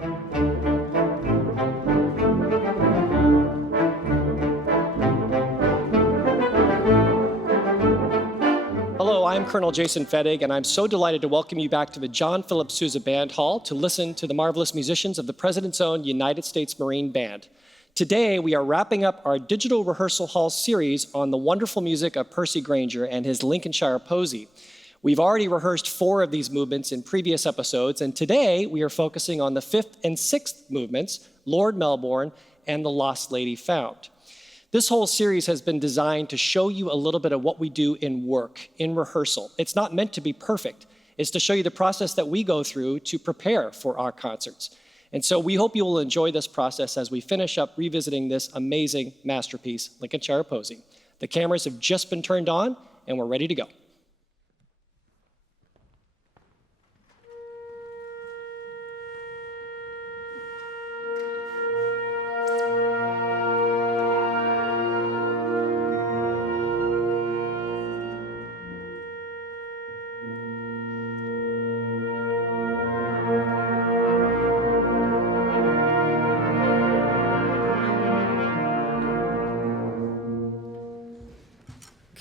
Hello, I'm Colonel Jason Fettig, and I'm so delighted to welcome you back to the John Philip Sousa Band Hall to listen to the marvelous musicians of the President's Own United States Marine Band. Today, we are wrapping up our Digital Rehearsal Hall series on the wonderful music of Percy Grainger and his Lincolnshire Posy. We've already rehearsed 4 of these movements in previous episodes, and today we are focusing on the 5th and 6th movements, Lord Melbourne and the Lost Lady Found. This whole series has been designed to show you a little bit of what we do in work, in rehearsal. It's not meant to be perfect. It's to show you the process that we go through to prepare for our concerts. And so we hope you will enjoy this process as we finish up revisiting this amazing masterpiece, Lincolnshire Posy. The cameras have just been turned on, and we're ready to go.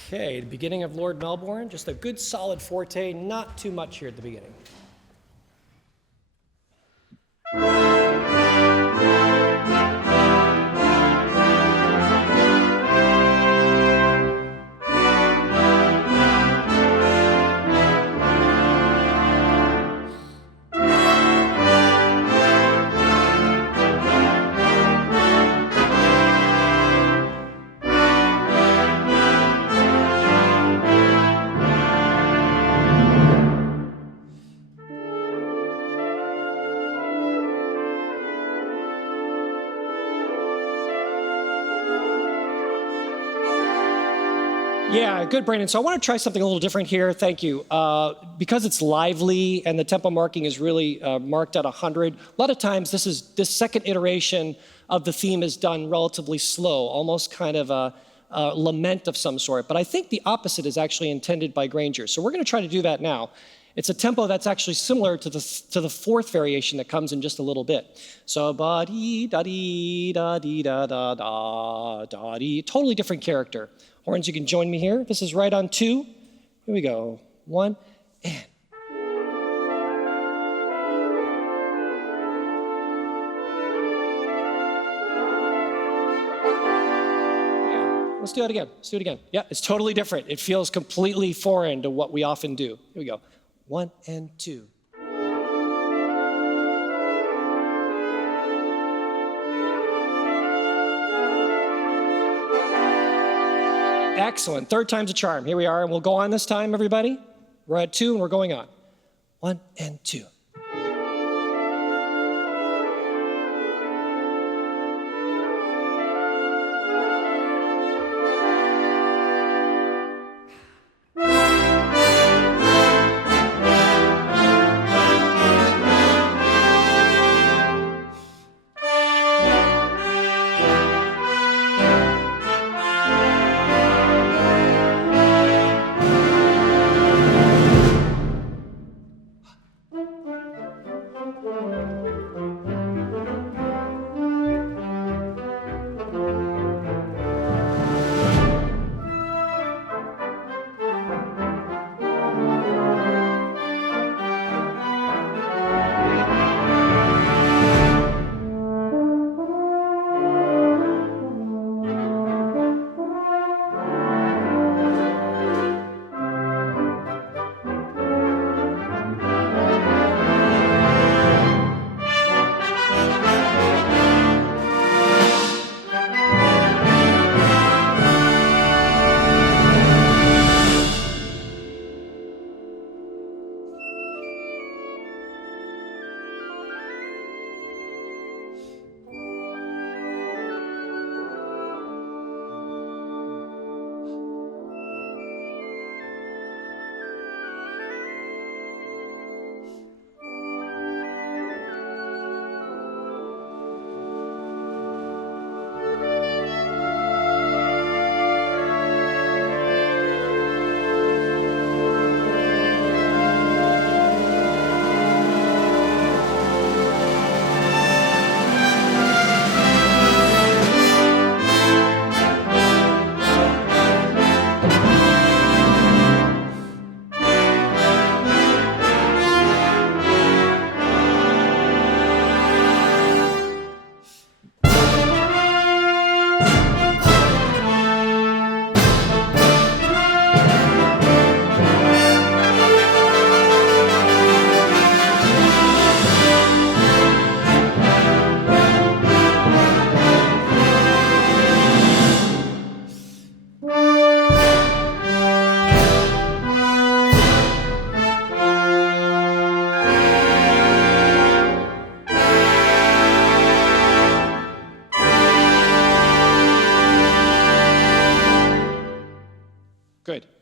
Okay, the beginning of Lord Melbourne, just a good solid forte, not too much here at the beginning. Yeah, good, Brandon. So I want to try something a little different here. Thank you. Because it's lively and the tempo marking is really marked at 100, a lot of times this second iteration of the theme is done relatively slow, almost kind of a lament of some sort. But I think the opposite is actually intended by Grainger. So we're going to try to do that now. It's a tempo that's actually similar to the 4th variation that comes in just a little bit. So ba-dee-da-dee-da-dee-da-da-da-dee. Totally different character. Horns, you can join me here. This is right on 2. Here we go. 1, and. Yeah, let's do that again. Let's do it again. Yeah, it's totally different. It feels completely foreign to what we often do. Here we go. 1 and 2. Excellent. 3rd time's a charm. Here we are, and we'll go on this time, everybody. We're at 2, and we're going on. 1 and 2.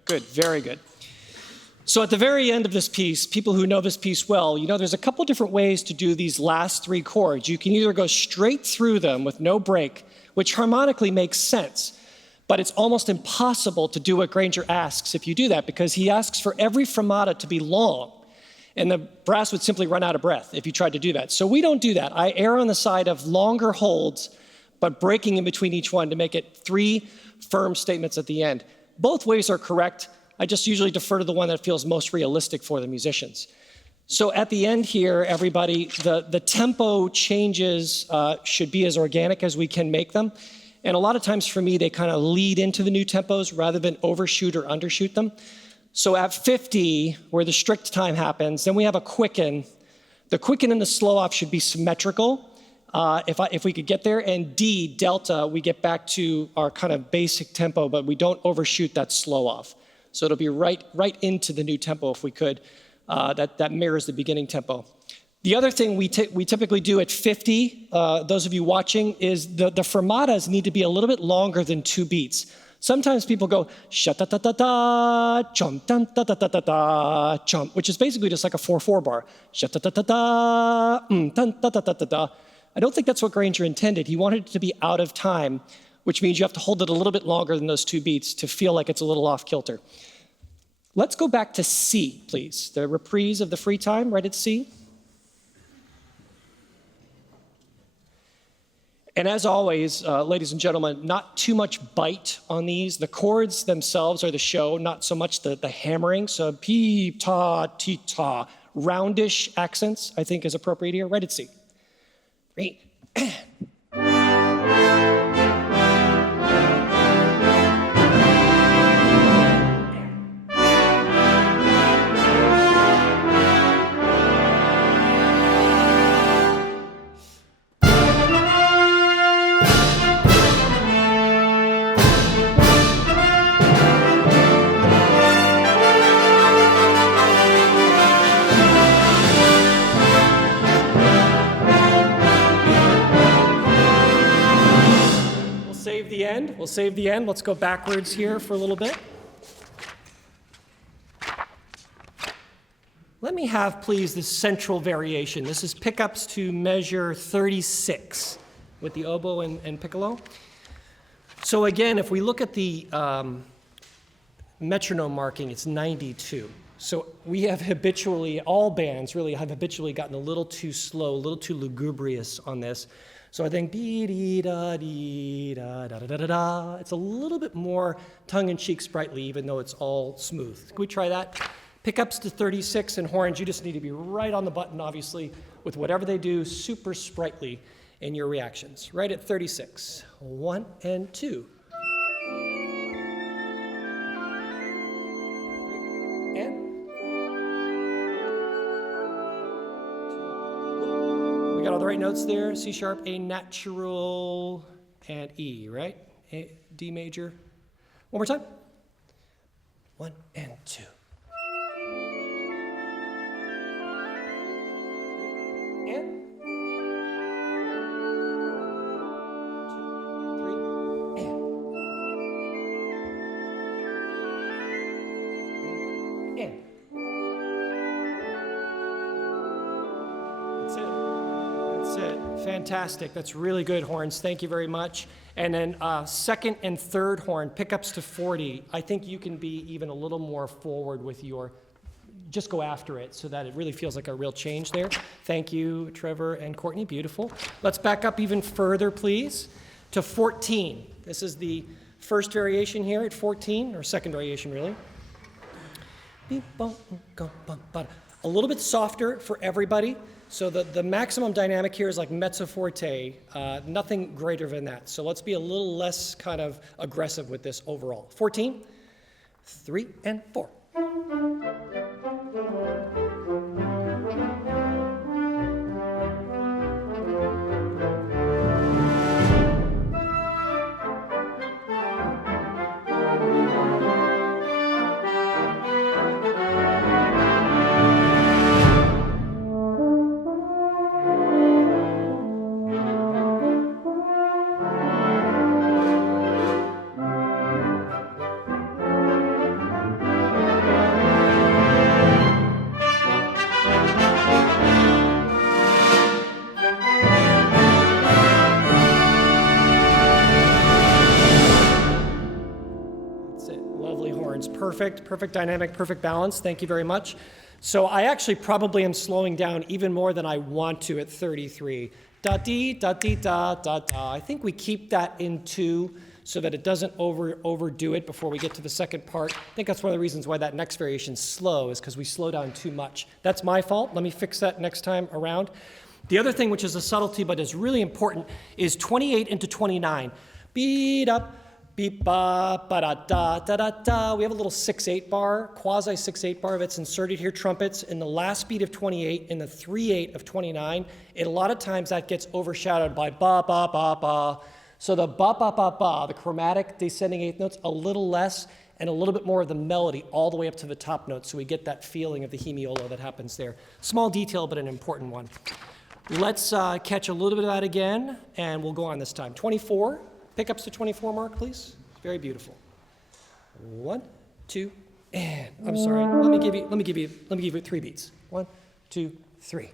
good, very good. So at the very end of this piece, people who know this piece well, there's a couple different ways to do these last three chords. You can either go straight through them with no break, which harmonically makes sense, but it's almost impossible to do what Grainger asks if you do that, because he asks for every fermata to be long, and the brass would simply run out of breath if you tried to do that. So we don't do that. I err on the side of longer holds, but breaking in between each one to make it three firm statements at the end. Both ways are correct. I just usually defer to the one that feels most realistic for the musicians. So at the end here, everybody, the tempo changes should be as organic as we can make them. And a lot of times for me, they kind of lead into the new tempos rather than overshoot or undershoot them. So at 50, where the strict time happens, then we have a quicken. The quicken and the slow off should be symmetrical. If we could get there, and D, delta, we get back to our kind of basic tempo, but we don't overshoot that slow off. So it'll be right into the new tempo if we could. That mirrors the beginning tempo. The other thing we typically do at 50, those of you watching, is the fermatas need to be a little bit longer than 2 beats. Sometimes people go sha-ta-ta-ta-ta, chomp-tan-ta-ta-ta-ta, chomp, which is basically just like a 4/4 bar. Sha-ta-ta-ta-ta, tan-ta-ta-ta-ta. I don't think that's what Grainger intended. He wanted it to be out of time, which means you have to hold it a little bit longer than those 2 beats to feel like it's a little off kilter. Let's go back to C, please. The reprise of the free time, right at C. And as always, ladies and gentlemen, not too much bite on these. The chords themselves are the show, not so much the hammering. So peep, ta, ti, ta. Roundish accents, I think, is appropriate here. Right at C. 3. We'll save the end. Let's go backwards here for a little bit. Let me have, please, this central variation. This is pickups to measure 36 with the oboe and piccolo. So again, if we look at the metronome marking, it's 92. So we have habitually, all bands really have habitually gotten a little too slow, a little too lugubrious on this. So I think dee-dee-da-dee-da-da-da-da-da. It's a little bit more tongue-in-cheek sprightly, even though it's all smooth. Can we try that? Pickups to 36 and horns, you just need to be right on the button, obviously, with whatever they do, super sprightly in your reactions. Right at 36. 1 and 2. Got all the right notes there. C sharp, A natural, and E, right? D major. One more time. 1 and 2. And 2, 3, and. That's it. That's it. Fantastic. That's really good, horns. Thank you very much. And then second and third horn, pickups to 40. I think you can be even a little more forward with your, just go after it so that it really feels like a real change there. Thank you, Trevor and Courtney. Beautiful. Let's back up even further, please, to 14. This is the first variation here at 14, or second variation, really. A little bit softer for everybody. So the maximum dynamic here is like mezzo forte, nothing greater than that. So let's be a little less kind of aggressive with this overall. 14, 3 and 4. perfect dynamic, perfect balance. Thank you very much. So I actually probably am slowing down even more than I want to at 33. Da-dee, da-dee, da-da-da. I think we keep that in 2 so that it doesn't overdo it before we get to the second part. I think that's one of the reasons why that next variation is slow, is because we slow down too much. That's my fault. Let me fix that next time around. The other thing, which is a subtlety but is really important, is 28 into 29. Beat up, beep ba ba da da da da da. We have a little 6/8 bar, quasi 6/8 bar that's inserted here, trumpets in the last beat of 28, in the 3/8 of 29. And a lot of times that gets overshadowed by ba ba ba ba. So the ba ba ba ba, the chromatic descending eighth notes, a little less, and a little bit more of the melody all the way up to the top note, so we get that feeling of the hemiola that happens there. Small detail, but an important one. Let's catch a little bit of that again, and we'll go on this time. 24, pickups to 24 mark, please. Very beautiful. 1, 2, and I'm sorry. Let me give you 3 beats. 1, 2, 3.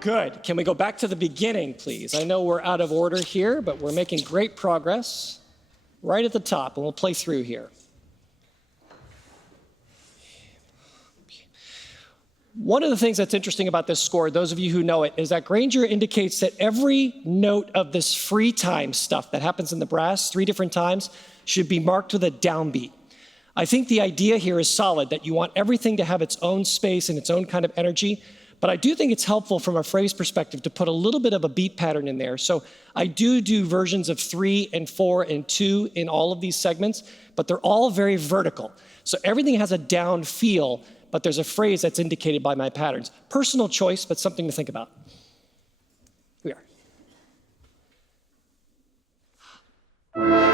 Good. Can we go back to the beginning, please? I know we're out of order here, but we're making great progress right at the top, and we'll play through here. One of the things that's interesting about this score, those of you who know it, is that Grainger indicates that every note of this free time stuff that happens in the brass 3 different times should be marked with a downbeat. I think the idea here is solid, that you want everything to have its own space and its own kind of energy, but I do think it's helpful from a phrase perspective to put a little bit of a beat pattern in there. So I do versions of 3 and 4 and 2 in all of these segments, but they're all very vertical. So everything has a down feel, but there's a phrase that's indicated by my patterns. Personal choice, but something to think about. Here we are.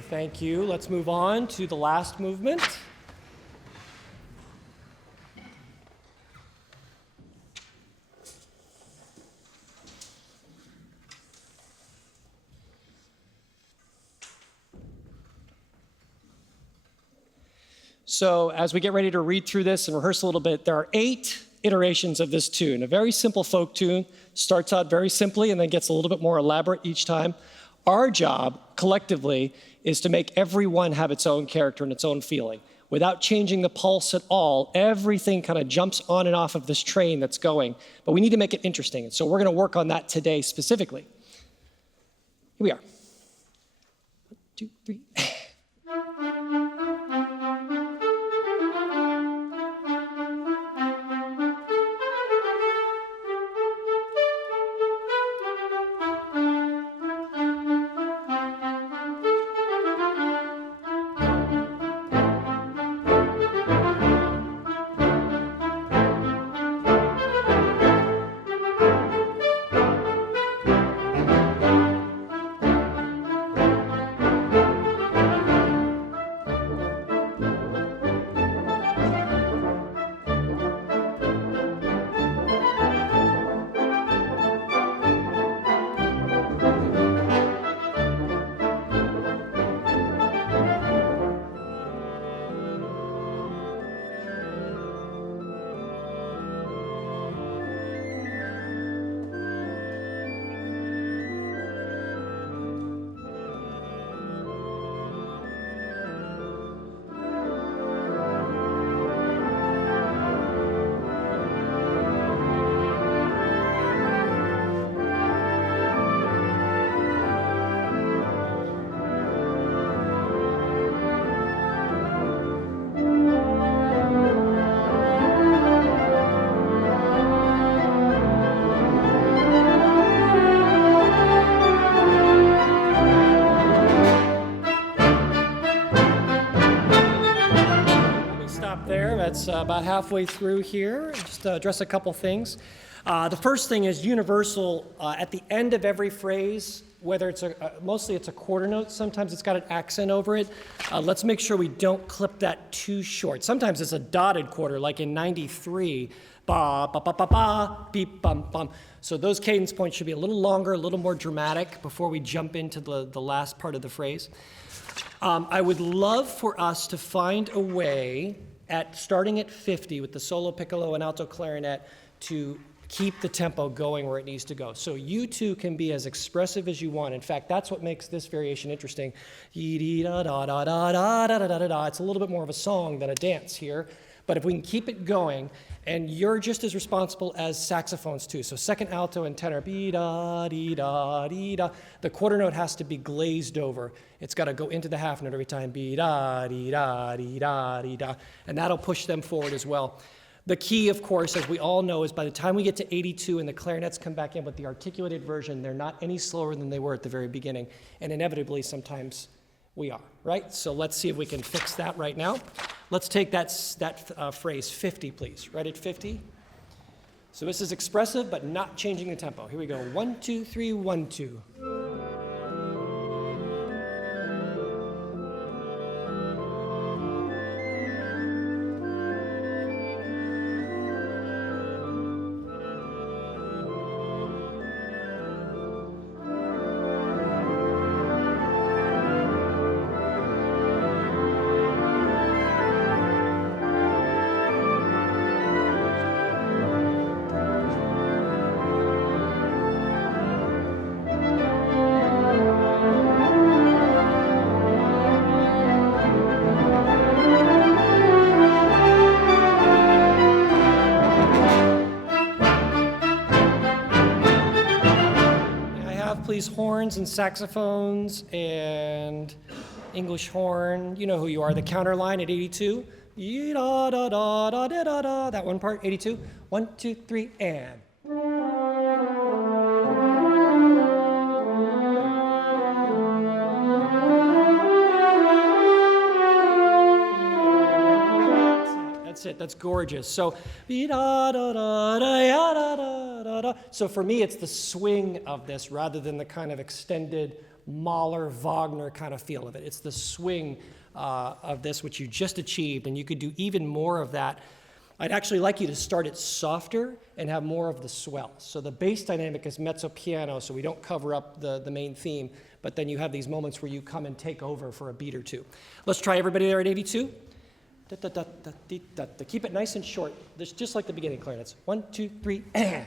thank you. Let's move on to the last movement. So as we get ready to read through this and rehearse a little bit, there are 8 iterations of this tune. A very simple folk tune, starts out very simply and then gets a little bit more elaborate each time. Our job, collectively, is to make every one have its own character and its own feeling. Without changing the pulse at all, everything kind of jumps on and off of this train that's going. But we need to make it interesting, and so we're going to work on that today specifically. Here we are. 1, 2, 3. That's about halfway through here. Just address a couple things. The first thing is universal. At the end of every phrase, whether it's mostly it's a quarter note, sometimes it's got an accent over it. Let's make sure we don't clip that too short. Sometimes it's a dotted quarter, like in 93. Ba, ba, ba, ba, ba, beep, bum, bum. So those cadence points should be a little longer, a little more dramatic before we jump into the last part of the phrase. I would love for us to find a way starting at 50 with the solo piccolo and alto clarinet to keep the tempo going where it needs to go. So you two can be as expressive as you want. In fact, that's what makes this variation interesting. It's a little bit more of a song than a dance here, but if we can keep it going, and you're just as responsible as saxophones too. So second alto and tenor, be-da-dee-da-dee-da. The quarter note has to be glazed over. It's got to go into the half note every time, be-da-dee-da-dee-da-dee-da. And that'll push them forward as well. The key, of course, as we all know, is by the time we get to 82 and the clarinets come back in with the articulated version, they're not any slower than they were at the very beginning. And inevitably, sometimes we are, right? So let's see if we can fix that right now. Let's take that phrase, 50, please. Right at 50. So this is expressive, but not changing the tempo. Here we go. 1, 2, 3, 1, 2. Horns and saxophones and English horn. You know who you are. The counter line at 82. That one part, 82. 1, 2, 3, and. That's it. That's gorgeous. So, so for me, it's the swing of this rather than the kind of extended Mahler, Wagner kind of feel of it. It's the swing of this, which you just achieved, and you could do even more of that. I'd actually like you to start it softer and have more of the swell. So the bass dynamic is mezzo piano, so we don't cover up the main theme, but then you have these moments where you come and take over for a beat or two. Let's try everybody there at 82. Keep it nice and short, just like the beginning clarinets. 1, 2, 3, and.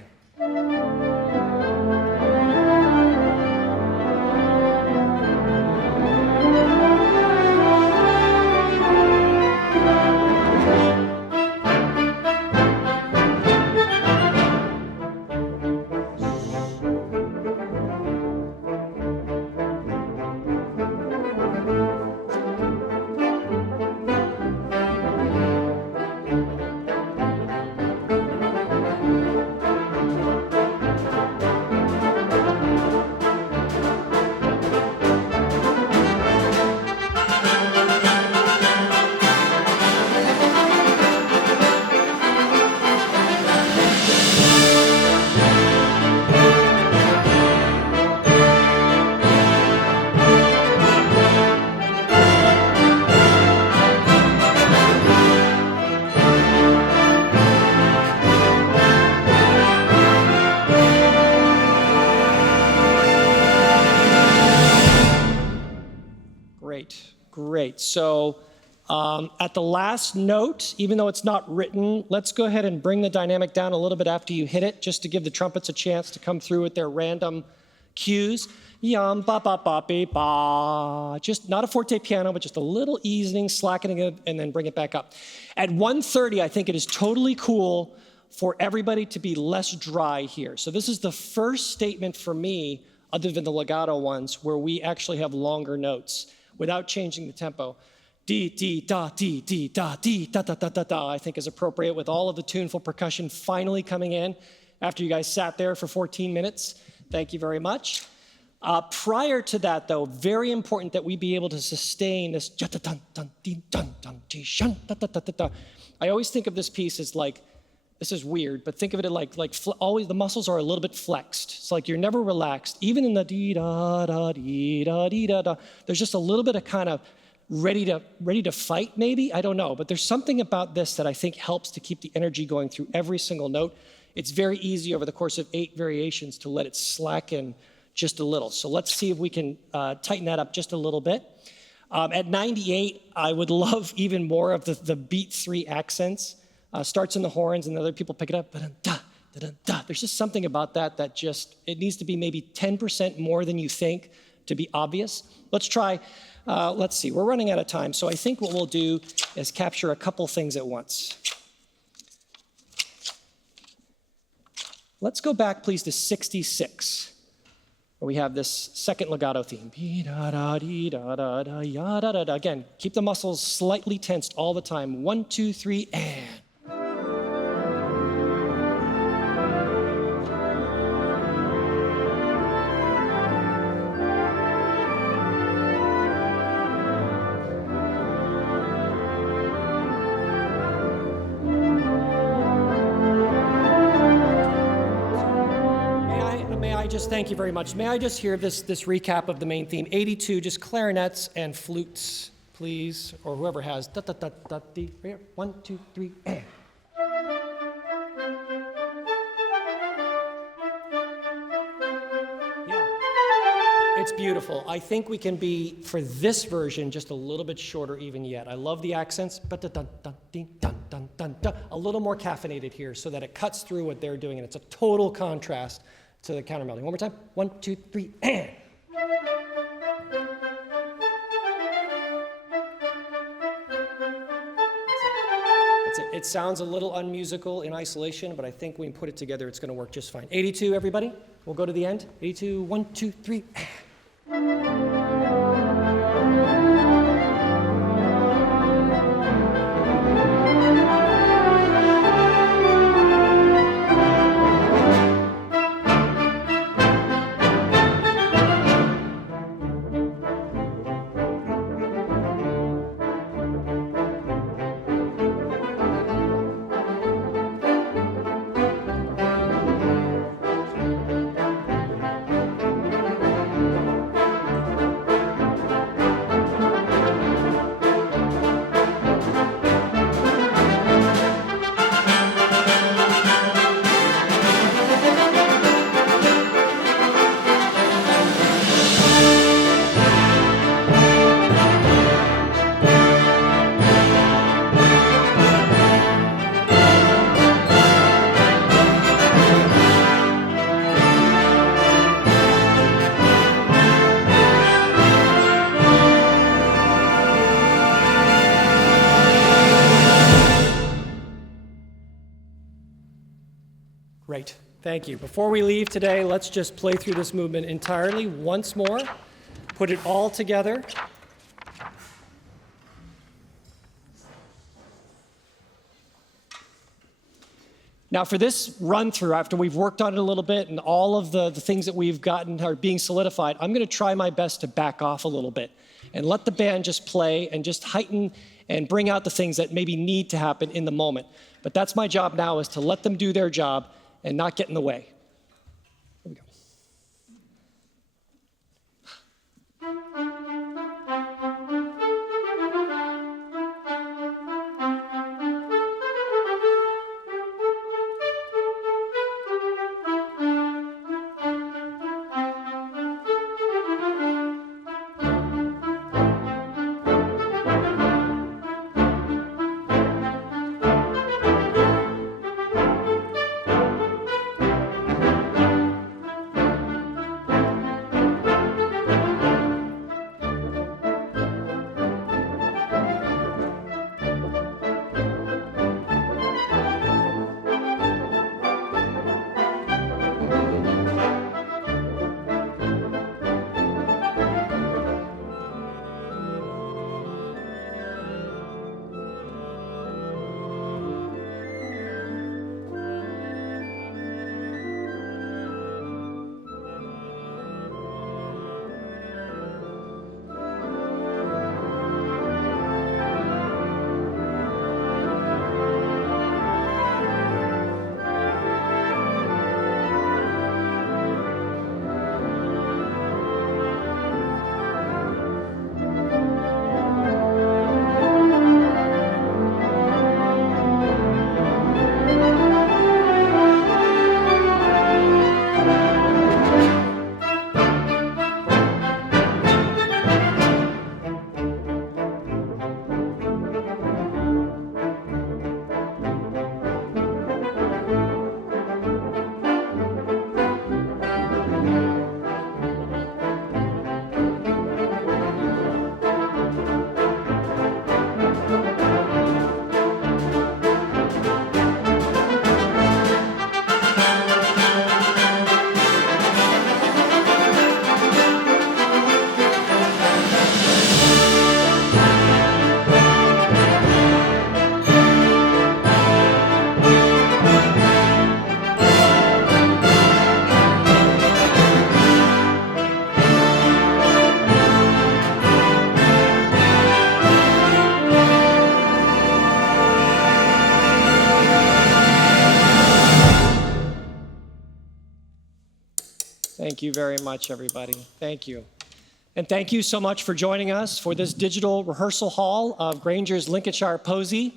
Great. So at the last note, even though it's not written, let's go ahead and bring the dynamic down a little bit after you hit it, just to give the trumpets a chance to come through with their random cues. Yum, ba, ba, ba, be, ba. Just not a forte piano, but just a little easing, slackening it, and then bring it back up. At 1:30, I think it is totally cool for everybody to be less dry here. So this is the first statement for me, other than the legato ones, where we actually have longer notes without changing the tempo. Dee, dee, da, dee, dee, da, dee, da, da, da, da, da, I think is appropriate with all of the tuneful percussion finally coming in after you guys sat there for 14 minutes. Thank you very much. Prior to that, though, very important that we be able to sustain this. I always think of this piece as like, this is weird, but think of it like always the muscles are a little bit flexed. It's like you're never relaxed. Even in the dee da da dee da dee da da, there's just a little bit of kind of ready to fight maybe. I don't know, but there's something about this that I think helps to keep the energy going through every single note. It's very easy over the course of 8 variations to let it slacken just a little. So let's see if we can tighten that up just a little bit. At 98, I would love even more of the beat 3 accents. Starts in the horns and the other people pick it up. There's just something about that just, it needs to be maybe 10% more than you think to be obvious. Let's try, let's see, we're running out of time. So I think what we'll do is capture a couple things at once. Let's go back, please, to 66, where we have this second legato theme. Again, keep the muscles slightly tensed all the time. 1, 2, 3, and. Thank you very much. May I just hear this recap of the main theme? 82, just clarinets and flutes, please, or whoever has. Da, da, da, da, dee, right here. 1, 2, 3, and. Yeah, it's beautiful. I think we can be, for this version, just a little bit shorter even yet. I love the accents, but a little more caffeinated here so that it cuts through what they're doing, and it's a total contrast to the counter melody. One more time. 1, 2, 3, and. That's it. It sounds a little unmusical in isolation, but I think when we put it together, it's going to work just fine. 82, everybody. We'll go to the end. 82, 1, 2, 3, and. Great, thank you. Before we leave today, let's just play through this movement entirely once more, put it all together. Now for this run through, after we've worked on it a little bit and all of the things that we've gotten are being solidified, I'm gonna try my best to back off a little bit and let the band just play and just heighten and bring out the things that maybe need to happen in the moment. But that's my job now, is to let them do their job and not get in the way. Here we go. Thank you very much, everybody. Thank you. And thank you so much for joining us for this digital rehearsal hall of Grainger's Lincolnshire Posy.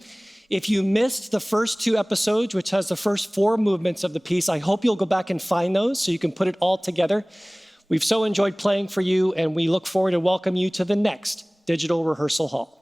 If you missed the first 2 episodes, which has the first 4 movements of the piece, I hope you'll go back and find those so you can put it all together. We've so enjoyed playing for you, and we look forward to welcome you to the next digital rehearsal hall.